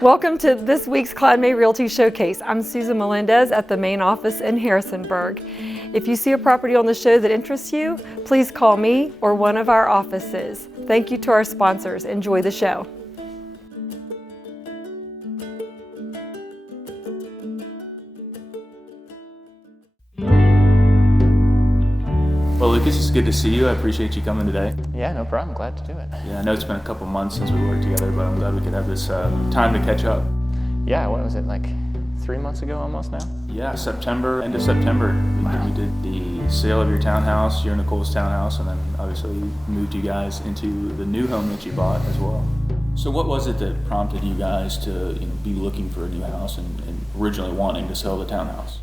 Welcome to this week's Kline May Realty Showcase. I'm Susan Melendez at the main office in Harrisonburg. If you see a property on the show that interests you, please call me or one of our offices. Thank you to our sponsors. Enjoy the show. Well, Lucas, it's good to see you. I appreciate you coming today. Yeah, no problem. Glad to do it. Yeah, I know it's been a couple months since we worked together, but I'm glad we could have this time to catch up. Yeah, what was it, like 3 months ago almost now? Yeah, end of September. We did the sale of your townhouse, your and Nicole's townhouse, and then obviously moved you guys into the new home that you bought as well. So what was it that prompted you guys to be looking for a new house and originally wanting to sell the townhouse?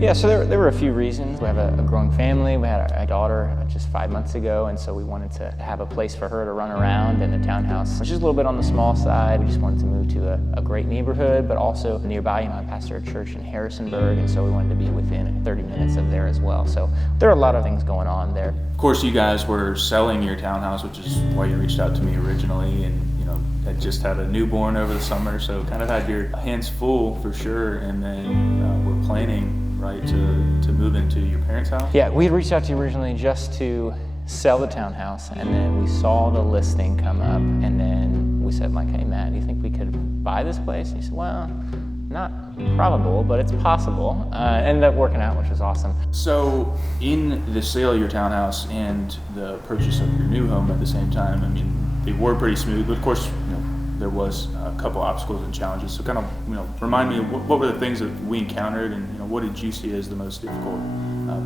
Yeah, so there were a few reasons. We have a growing family. We had a daughter just 5 months ago, and so we wanted to have a place for her to run around, and the townhouse was just a little bit on the small side. We just wanted to move to a great neighborhood, but also nearby. I pastor a church in Harrisonburg, and so we wanted to be within 30 minutes of there as well. So there are a lot of things going on there. Of course, you guys were selling your townhouse, which is why you reached out to me originally, and had just had a newborn over the summer, so kind of had your hands full for sure, and then we're planning, right, to move into your parents' house? Yeah, we had reached out to you originally just to sell the townhouse, and then we saw the listing come up, and then we said, like, hey, Matt, do you think we could buy this place? And he said, well, not probable, but it's possible. Ended up working out, which was awesome. So in the sale of your townhouse and the purchase of your new home at the same time, I mean, they were pretty smooth, but of course, there was a couple obstacles and challenges. So kind of, remind me, what were the things that we encountered, and what did you see as the most difficult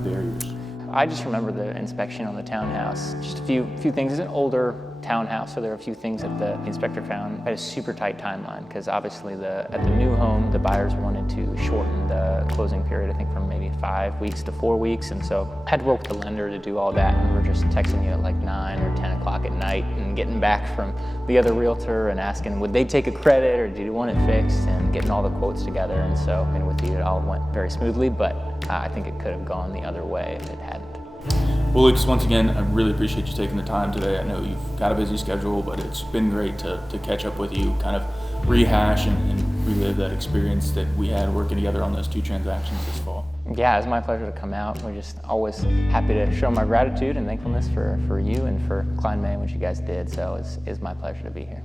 barriers? I just remember the inspection on the townhouse. Just a few things. It's an older townhouse, so there are a few things that the inspector found. I had a super tight timeline because obviously at the new home, the buyers wanted to shorten the closing period, I think from maybe 5 weeks to 4 weeks, and so I had to work with the lender to do all that, and we're just texting you at like 9 or 10 o'clock at night and getting back from the other realtor and asking would they take a credit or did you want it fixed, and getting all the quotes together. And so, and with you, it all went very smoothly, but I think it could have gone the other way if it hadn't. Well, Lucas, once again, I really appreciate you taking the time today. I know you've got a busy schedule, but it's been great to catch up with you, kind of rehash and relive that experience that we had working together on those 2 transactions this fall. Yeah, it's my pleasure to come out. We're just always happy to show my gratitude and thankfulness for you and for Kline May and what you guys did. So it's my pleasure to be here.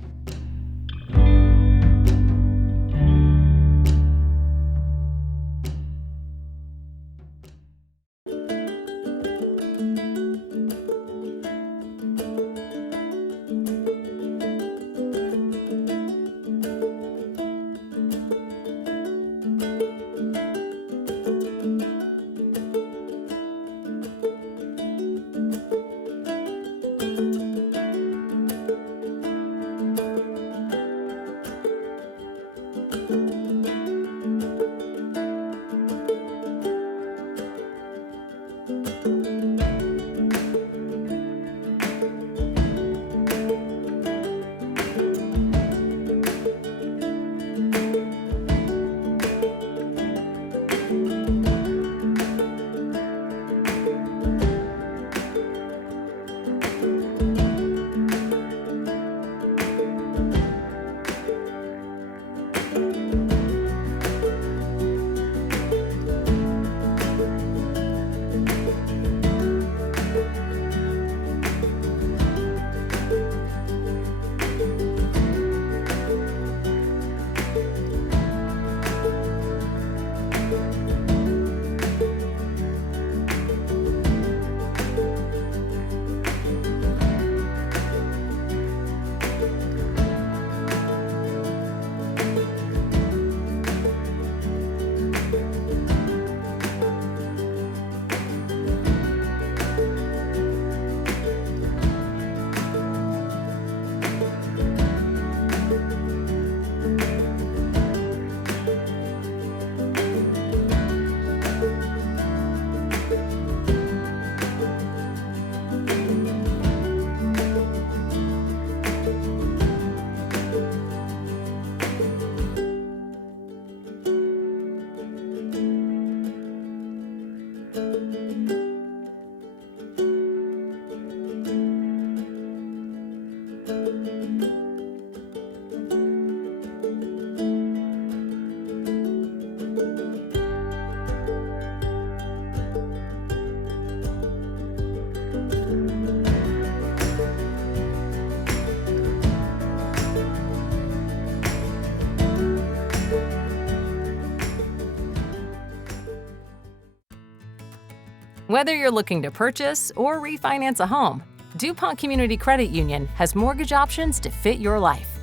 Whether you're looking to purchase or refinance a home, DuPont Community Credit Union has mortgage options to fit your life.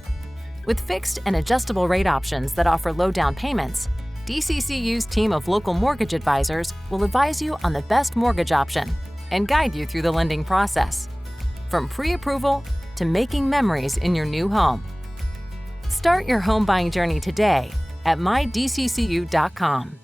With fixed and adjustable rate options that offer low down payments, DCCU's team of local mortgage advisors will advise you on the best mortgage option and guide you through the lending process, from pre-approval to making memories in your new home. Start your home buying journey today at mydccu.com.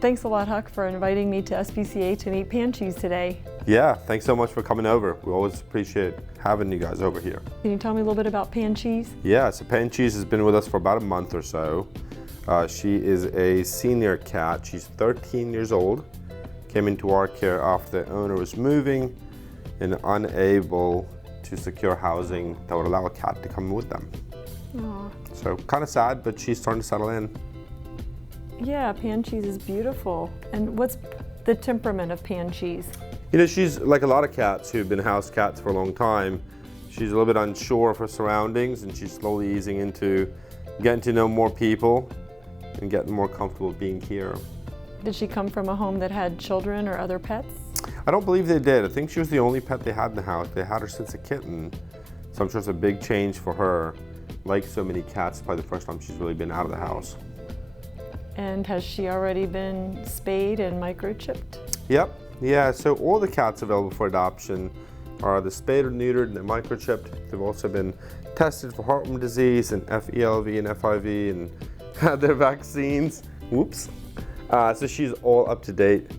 Thanks a lot, Huck, for inviting me to SPCA to meet Panchees today. Yeah, thanks so much for coming over. We always appreciate having you guys over here. Can you tell me a little bit about Panchees? Yeah, so Panchees has been with us for about a month or so. She is a senior cat. She's 13 years old. Came into our care after the owner was moving and unable to secure housing that would allow a cat to come with them. Aw. So kind of sad, but she's starting to settle in. Yeah, Panchees is beautiful. And what's the temperament of Panchees? You know, she's like a lot of cats who've been house cats for a long time. She's a little bit unsure of her surroundings, and she's slowly easing into getting to know more people and getting more comfortable being here. Did she come from a home that had children or other pets? I don't believe they did. I think she was the only pet they had in the house. They had her since a kitten. So I'm sure it's a big change for her. Like so many cats, probably the first time she's really been out of the house. And has she already been spayed and microchipped? Yep. Yeah, so all the cats available for adoption are the spayed or neutered and they're microchipped. They've also been tested for heartworm disease and FELV and FIV and had their vaccines. Whoops. So she's all up to date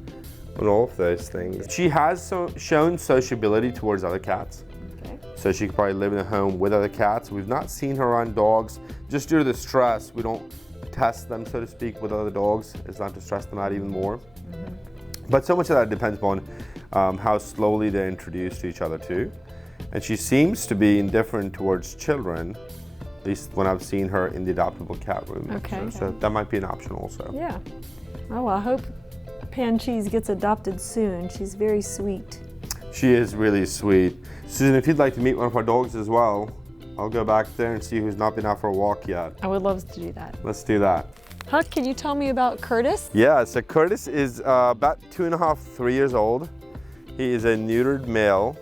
on all of those things. She has shown sociability towards other cats. Okay. So she could probably live in a home with other cats. We've not seen her on dogs. Just due to the stress, we don't test them, so to speak, with other dogs. It's not to stress them out even more. Mm-hmm. But so much of that depends upon how slowly they're introduced to each other too. And she seems to be indifferent towards children, at least when I've seen her in the adoptable cat room. Okay. So that might be an option also. Yeah. Oh, I hope Panchees gets adopted soon. She's very sweet. She is really sweet. Susan, if you'd like to meet one of our dogs as well, I'll go back there and see who's not been out for a walk yet. I would love to do that. Let's do that. Huck, can you tell me about Curtis? Yeah, so Curtis is about 2.5, 3 years old. He is a neutered male,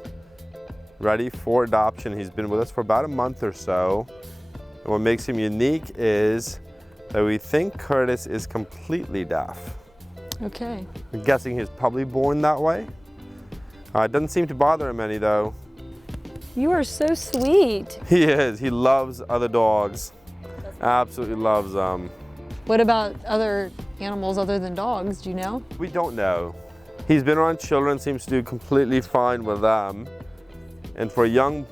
ready for adoption. He's been with us for about a month or so. And what makes him unique is that we think Curtis is completely deaf. Okay. I'm guessing he's probably born that way. It doesn't seem to bother him any though. You are so sweet. He is, he loves other dogs. Absolutely loves them. What about other animals other than dogs, do you know? We don't know. He's been around children, seems to do completely fine with them. And for a young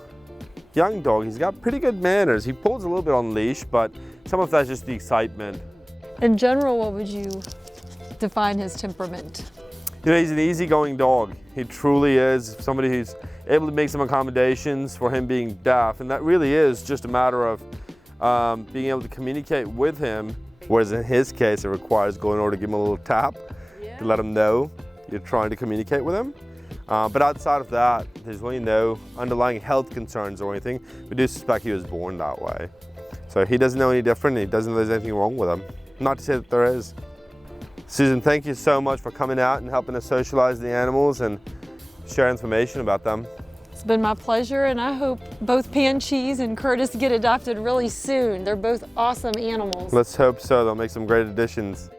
dog, he's got pretty good manners. He pulls a little bit on leash, but some of that's just the excitement. In general, what would you define his temperament? You know, he's an easygoing dog. He truly is somebody who's able to make some accommodations for him being deaf. And that really is just a matter of being able to communicate with him. Whereas in his case, it requires going over to give him a little tap to let him know you're trying to communicate with him. But outside of that, there's really no underlying health concerns or anything. We do suspect he was born that way. So he doesn't know any different, and he doesn't know there's anything wrong with him. Not to say that there is. Susan, thank you so much for coming out and helping us socialize the animals and share information about them. It's been my pleasure, and I hope both Panchees and Curtis get adopted really soon. They're both awesome animals. Let's hope so. They'll make some great additions.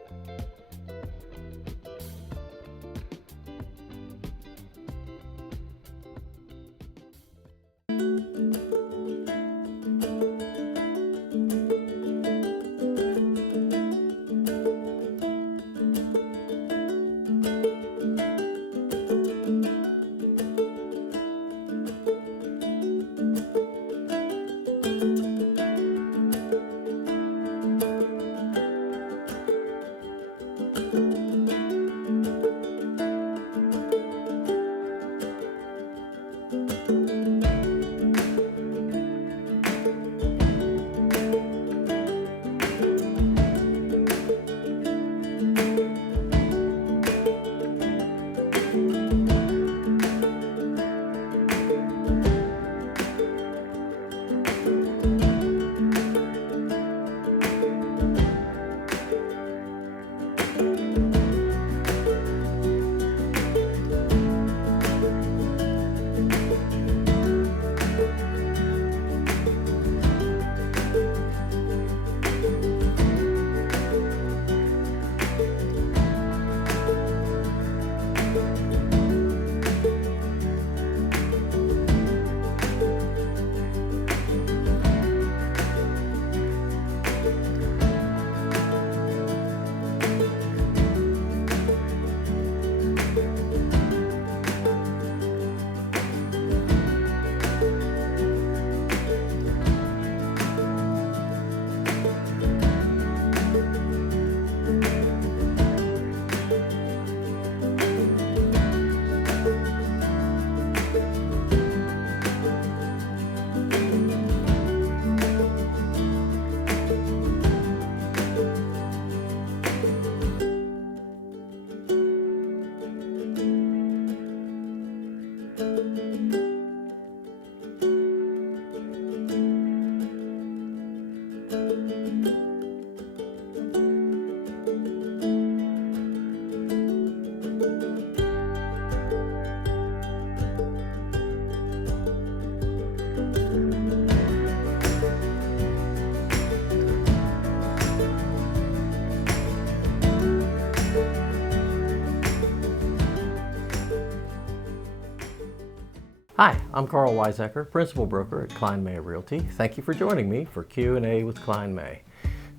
Hi, I'm Karl Waizecker, Principal Broker at Kline May Realty. Thank you for joining me for Q&A with Kline May.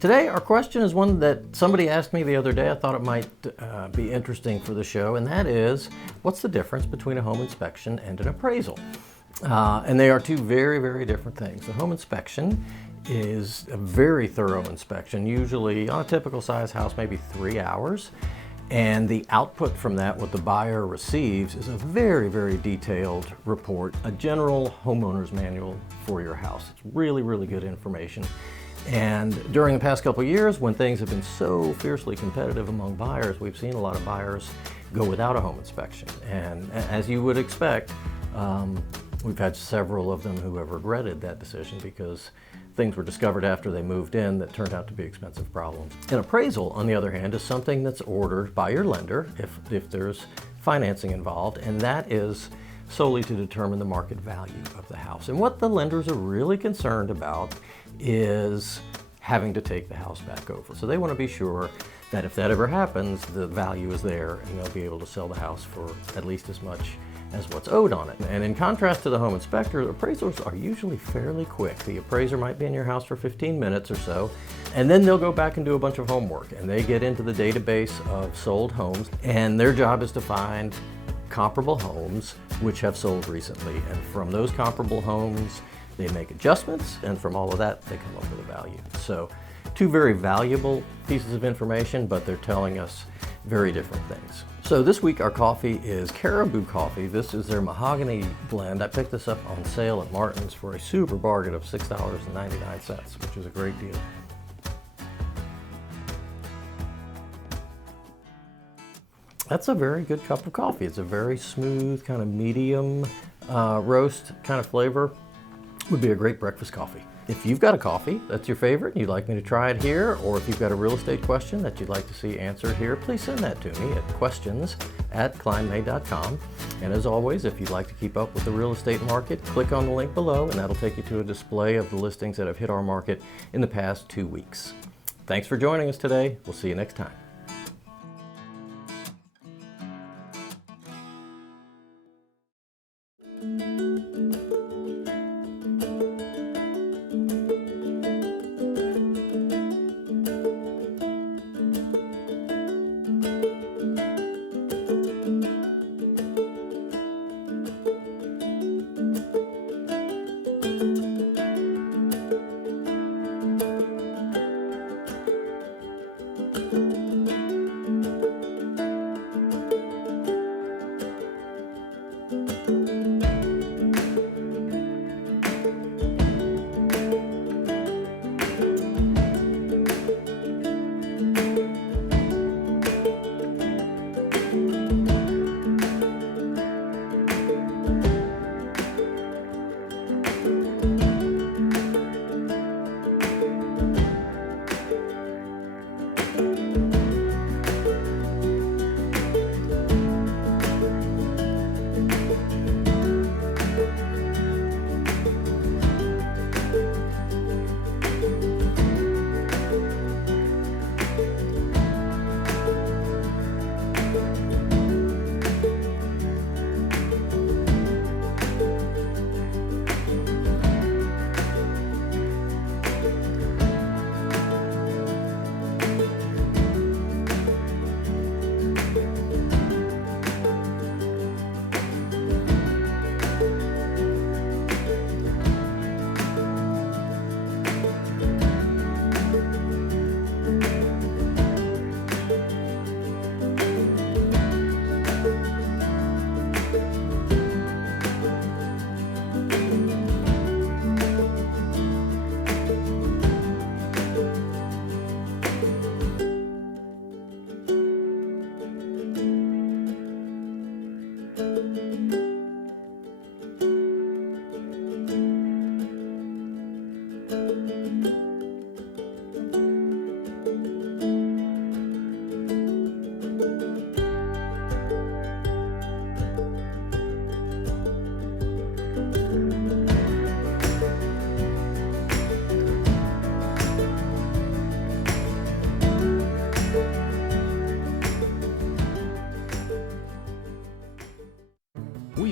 Today, our question is one that somebody asked me the other day. I thought it might be interesting for the show, and that is, what's the difference between a home inspection and an appraisal? And they are two very, very different things. A home inspection is a very thorough inspection, usually on a typical size house, maybe 3 hours. And the output from that, what the buyer receives, is a very, very detailed report, a general homeowner's manual for your house. It's really, really good information. And during the past couple of years, when things have been so fiercely competitive among buyers, we've seen a lot of buyers go without a home inspection. And as you would expect, we've had several of them who have regretted that decision because things were discovered after they moved in that turned out to be expensive problems. An appraisal, on the other hand, is something that's ordered by your lender if there's financing involved, and that is solely to determine the market value of the house. And what the lenders are really concerned about is having to take the house back over. So they want to be sure that if that ever happens, the value is there and they'll be able to sell the house for at least as much as what's owed on it. And in contrast to the home inspector, appraisals are usually fairly quick. The appraiser might be in your house for 15 minutes or so, and then they'll go back and do a bunch of homework, and they get into the database of sold homes, and their job is to find comparable homes which have sold recently. And from those comparable homes, they make adjustments, and from all of that, they come up with a value. So, two very valuable pieces of information, but they're telling us very different things. So this week our coffee is Caribou Coffee. This is their mahogany blend. I picked this up on sale at Martin's for a super bargain of $6.99, which is a great deal. That's a very good cup of coffee. It's a very smooth, kind of medium roast kind of flavor. Would be a great breakfast coffee. If you've got a coffee that's your favorite and you'd like me to try it here, or if you've got a real estate question that you'd like to see answered here, please send that to me at questions@klinemay.com. And as always, if you'd like to keep up with the real estate market, click on the link below and that'll take you to a display of the listings that have hit our market in the past 2 weeks. Thanks for joining us today. We'll see you next time.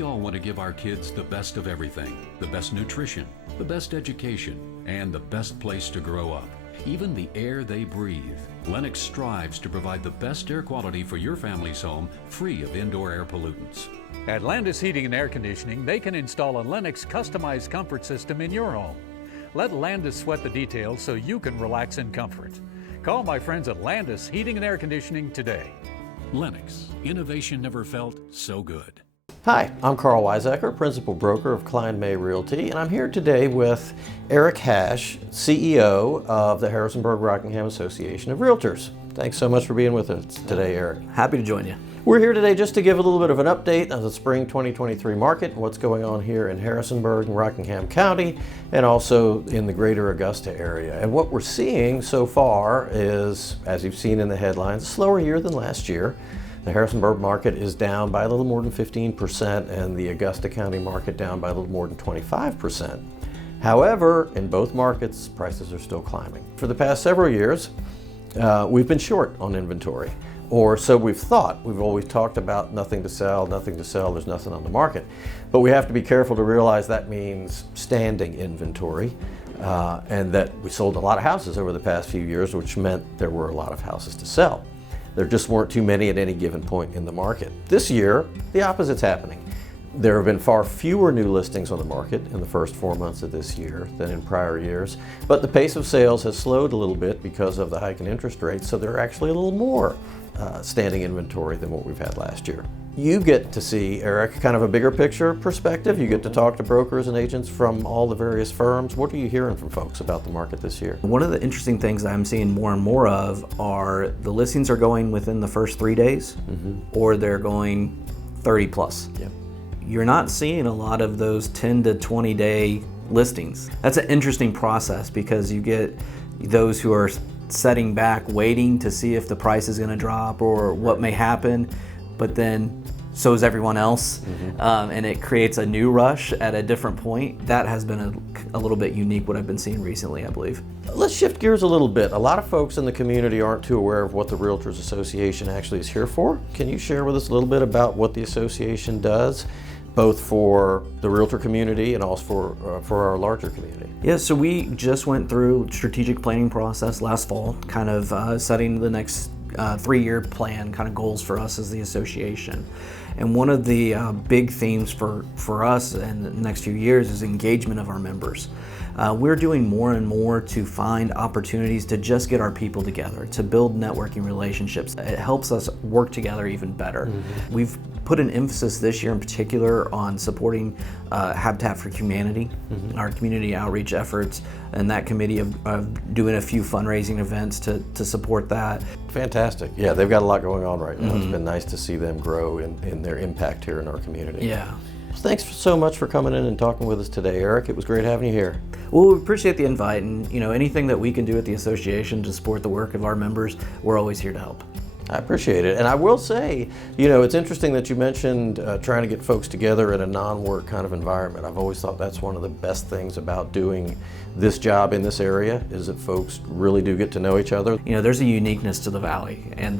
all want to give our kids the best of everything, the best nutrition, the best education, and the best place to grow up, even the air they breathe. Lennox strives to provide the best air quality for your family's home, free of indoor air pollutants. At Landis Heating and Air Conditioning, they can install a Lennox customized comfort system in your home. Let Landis sweat the details so you can relax in comfort. Call my friends at Landis Heating and Air Conditioning today. Lennox, innovation never felt so good. Hi, I'm Karl Waizecker, Principal Broker of Kline May Realty, and I'm here today with Erick Hash, CEO of the Harrisonburg-Rockingham Association of Realtors. Thanks so much for being with us today, Erick. Happy to join you. We're here today just to give a little bit of an update on the spring 2023 market and what's going on here in Harrisonburg and Rockingham County, and also in the greater Augusta area. And what we're seeing so far is, as you've seen in the headlines, a slower year than last year. The Harrisonburg market is down by a little more than 15%, and the Augusta County market down by a little more than 25%. However, in both markets, prices are still climbing. For the past several years, we've been short on inventory, or so we've thought. We've always talked about nothing to sell, there's nothing on the market. But we have to be careful to realize that means standing inventory, and that we sold a lot of houses over the past few years, which meant there were a lot of houses to sell. There just weren't too many at any given point in the market. This year, the opposite's happening. There have been far fewer new listings on the market in the first 4 months of this year than in prior years, but the pace of sales has slowed a little bit because of the hike in interest rates, so there are actually a little more standing inventory than what we've had last year. You get to see, Erick, kind of a bigger picture perspective. You get to talk to brokers and agents from all the various firms. What are you hearing from folks about the market this year? One of the interesting things that I'm seeing more and more of are the listings are going within the first 3 days, or they're going 30 plus. Yep. You're not seeing a lot of those 10 to 20 day listings. That's an interesting process because you get those who are setting back, waiting to see if the price is going to drop or what may happen, but then so is everyone else, and it creates a new rush at a different point. That has been a little bit unique, what I've been seeing recently, I believe. Let's shift gears a little bit. A lot of folks in the community aren't too aware of what the Realtors Association actually is here for. Can you share with us a little bit about what the association does, both for the realtor community and also for our larger community? Yeah, so we just went through strategic planning process last fall, kind of setting the next 3-year plan, kind of goals for us as the association. And one of the big themes for us in the next few years is engagement of our members. We're doing more and more to find opportunities to just get our people together, to build networking relationships. It helps us work together even better. We've put an emphasis this year in particular on supporting Habitat for Humanity, our community outreach efforts, and that committee of doing a few fundraising events to support that. Fantastic. Yeah, they've got a lot going on right now. It's been nice to see them grow in their impact here in our community. Yeah. Thanks so much for coming in and talking with us today, Erick. It was great having you here. Well, we appreciate the invite, and anything that we can do at the association to support the work of our members, we're always here to help. I appreciate it. And I will say, it's interesting that you mentioned trying to get folks together in a non-work kind of environment. I've always thought that's one of the best things about doing this job in this area, is that folks really do get to know each other. There's a uniqueness to the Valley, and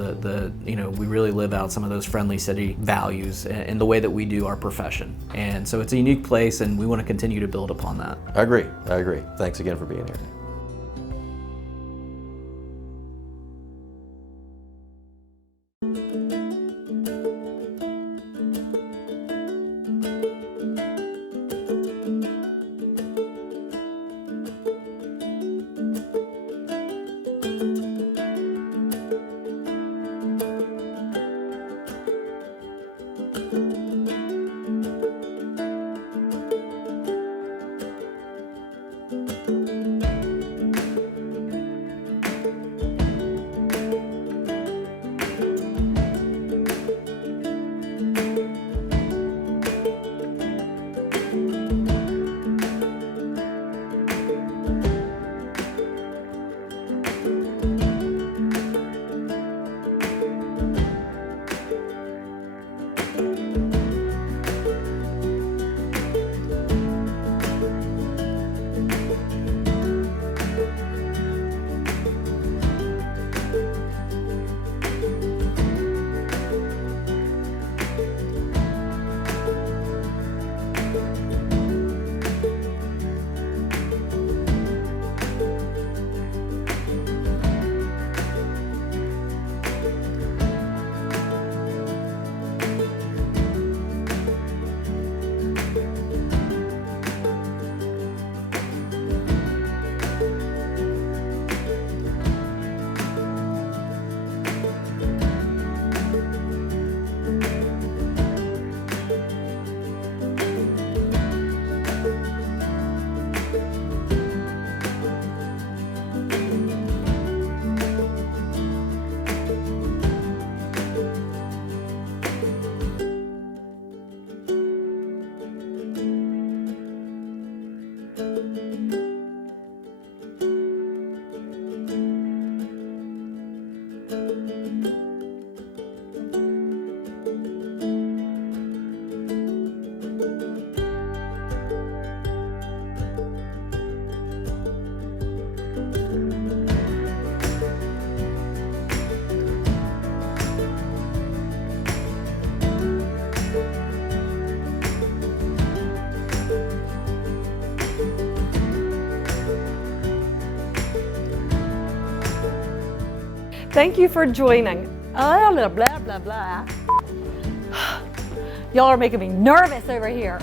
we really live out some of those friendly city values in the way that we do our profession. And so it's a unique place, and we want to continue to build upon that. I agree. Thanks again for being here. Thank you for joining. Blah, blah, blah, blah, blah. Y'all are making me nervous over here.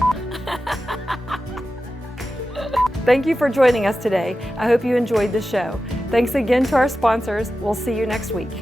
Thank you for joining us today. I hope you enjoyed the show. Thanks again to our sponsors. We'll see you next week.